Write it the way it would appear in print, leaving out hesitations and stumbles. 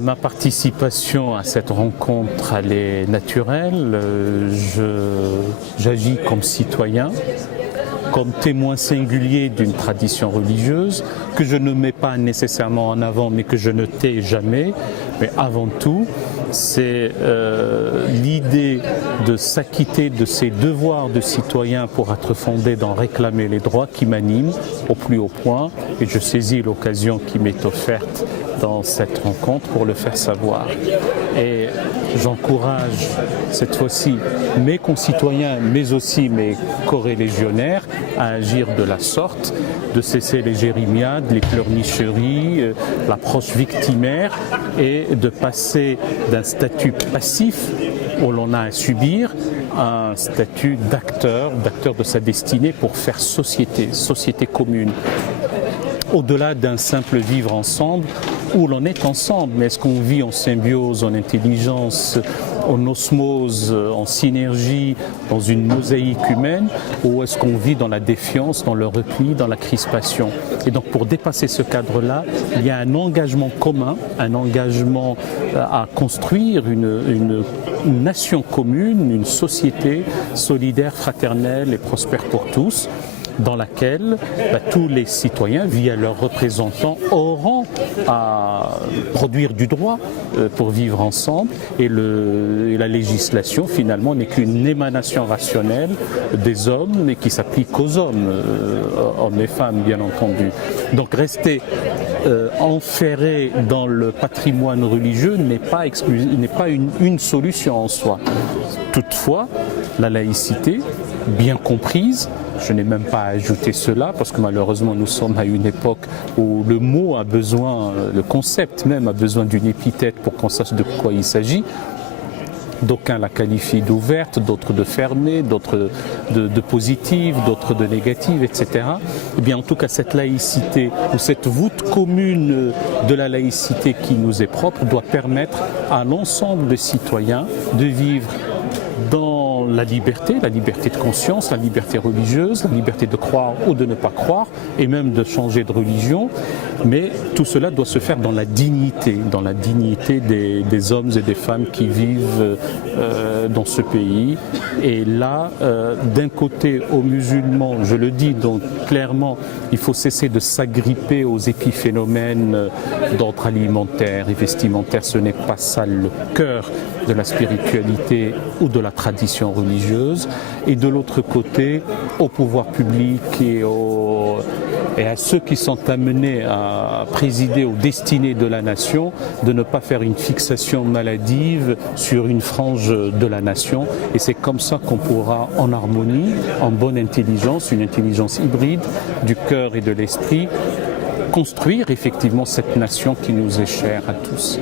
Ma participation à cette rencontre, elle est naturelle. J'agis comme citoyen, comme témoin singulier d'une tradition religieuse que je ne mets pas nécessairement en avant, mais que je ne tais jamais. Mais avant tout, c'est l'idée de s'acquitter de ses devoirs de citoyen pour être fondé d'en réclamer les droits qui m'animent au plus haut point. Et je saisis l'occasion qui m'est offerte dans cette rencontre pour le faire savoir. Et j'encourage cette fois-ci mes concitoyens, mais aussi mes corélégionnaires à agir de la sorte, de cesser les jérémiades, les pleurnicheries, l'approche victimaire et de passer d'un statut passif où l'on a à subir à un statut d'acteur de sa destinée pour faire société commune. Au-delà d'un simple vivre ensemble où l'on est ensemble, mais est-ce qu'on vit en symbiose, en intelligence, en osmose, en synergie, dans une mosaïque humaine, ou est-ce qu'on vit dans la défiance, dans le repli, dans la crispation? Et donc pour dépasser ce cadre-là, il y a un engagement commun, un engagement à construire une nation commune, une société solidaire, fraternelle et prospère pour tous, dans laquelle tous les citoyens, via leurs représentants, auront à produire du droit pour vivre ensemble et la législation finalement n'est qu'une émanation rationnelle des hommes mais qui s'applique aux hommes, hommes et femmes bien entendu. Donc rester enferré dans le patrimoine religieux n'est pas une solution en soi. Toutefois, la laïcité, bien comprise, je n'ai même pas à ajouter cela parce que malheureusement nous sommes à une époque où le mot a besoin, le concept même a besoin d'une épithète pour qu'on sache de quoi il s'agit. D'aucuns la qualifient d'ouverte, d'autres de fermée, d'autres de positive, d'autres de négative, etc. Eh bien, en tout cas, cette laïcité ou cette voûte commune de la laïcité qui nous est propre doit permettre à l'ensemble des citoyens de vivre dans la liberté de conscience, la liberté religieuse, la liberté de croire ou de ne pas croire, et même de changer de religion. Mais tout cela doit se faire dans la dignité des hommes et des femmes qui vivent dans ce pays. Et là, d'un côté, aux musulmans, je le dis donc clairement, il faut cesser de s'agripper aux épiphénomènes d'ordre alimentaire et vestimentaire. Ce n'est pas ça le cœur de la spiritualité ou de la tradition religieuse. Et de l'autre côté, au pouvoir public et à ceux qui sont amenés à présider aux destinées de la nation, de ne pas faire une fixation maladive sur une frange de la nation. Et c'est comme ça qu'on pourra, en harmonie, en bonne intelligence, une intelligence hybride du cœur et de l'esprit, construire effectivement cette nation qui nous est chère à tous.